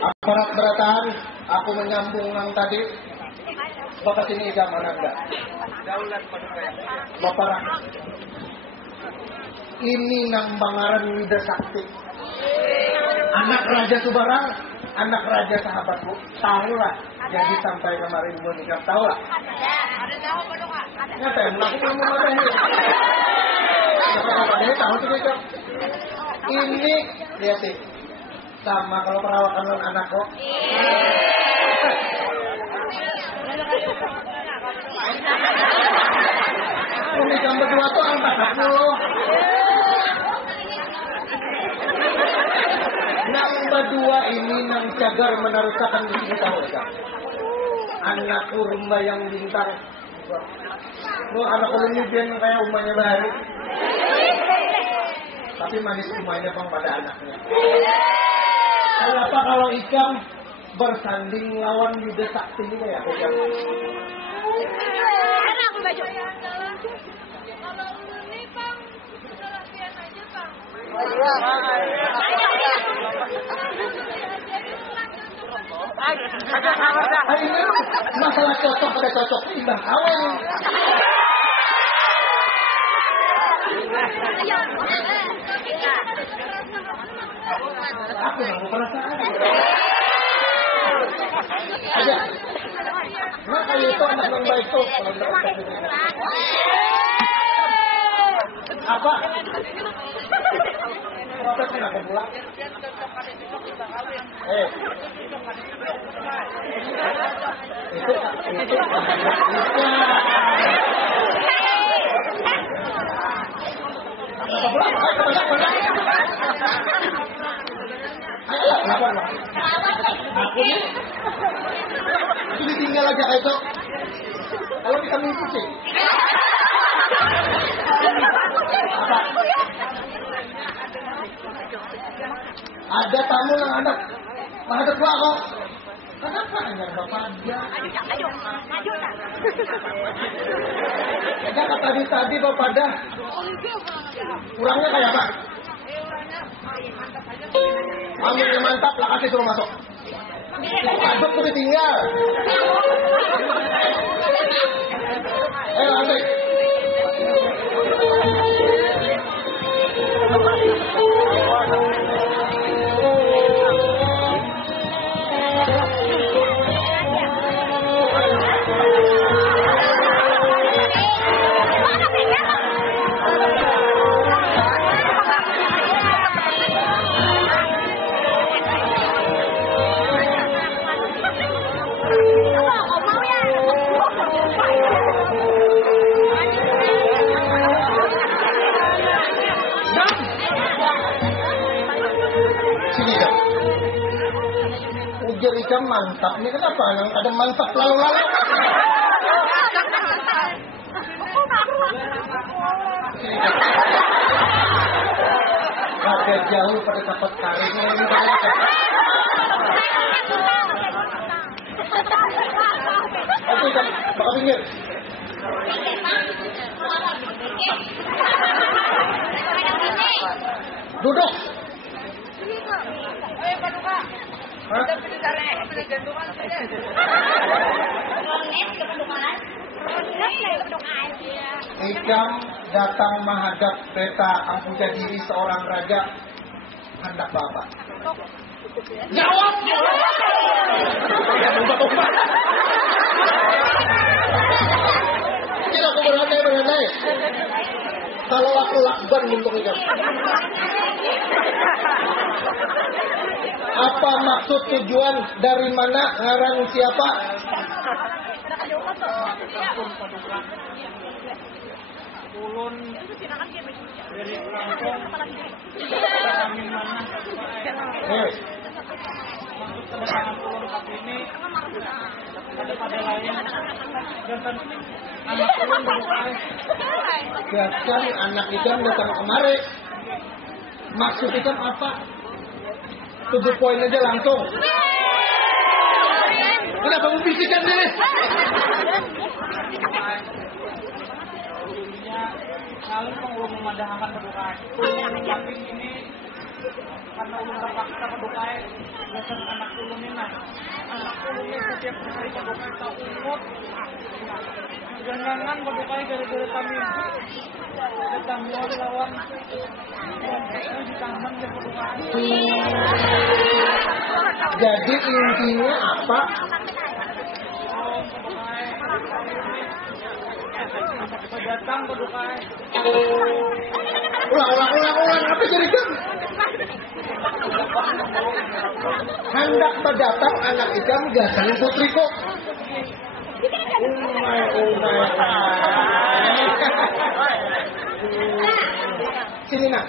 Aparat beratahan, aku menyambung yang tadi. Bapak sini ijam mana enggak? Bapak ini nang Bangaran Wida Sakti. Anak Raja Subarang, anak Raja sahabatku. Tahu lah. Jadi sampai kemarin belum nikah, tahu lah. Ada tahu apa dong? Nyata ya, aku belum memarahi. Bapak ini tahu tuh nikah. Ini lihat sih. Sama kalau perawakan anak kok. Nikah berdua tuh angkat aku. Nang berdua ini nang cagar menarusakan di sini tahu ya. Anak rumah yang bintang. Lu anak ini biar kayak umahnya baru. Tapi manis umahnya bang pada anaknya. Kenapa kalau ikan bersanding lawan Wida Sakti ini ya? Karena aku baju. Kalau ini Bang, kita latihan aja Bang. Ini masalah cocok pada cocok timbang awal. Aku nggak mau perasaan. Aja. Nah kayak itu anak yang baik tuh. Apa? Apa sih nak pulang? Itu. Aku nih, itu ditinggal aja kayak itu. Kalau kita mengikuti. Ada tamu yang ada menghadap gua kok. Kenapa hanya bapak aja? Maju tak? Kata tadi bapak dah. Kurangnya kayak apa? Aminnya mantap, lah kasih suruh masuk. Masuk tuh ditinggal. Asik. Ujar ikan mantap. Ini kenapa? Ada mantap lalu-lalu. Agak jauh pada dapat karirnya ini. Oke, ikan. Bakal pinggir. Duduk. Ikam datang menghadap peta Ampuja diri seorang raja. Hendak bapak. Jawab. Tidak aku berandai. Kalau aku lakban untuk ikam. Apa maksud tujuan dari mana ngarang siapa? Ulun dari kampung kami mana? Maksud kedatangan ulun kali ini ada pada lain dan anak ulun berbukai. Bahkan anak ikan datang kemari. Maksud ikan apa? 7 poin aja langsung. Kenapa membisikkan diri? Kalian ulun memadahkan berbukai. Tapi ini karena ulun terpaksa berbukai dasar anak ulun ini. Anak ulun ini setiap hari padukai tak umut. Gangangan padukai gara-gara kami ketahuan lawan kelompoknya di taman ya padukai. Jadi intinya apa? Oh, padukai. Datang padukai. Ulang. Apa jadi kan? Hendak berdatang anak ikam gasan putriku. Umay. Sini nak.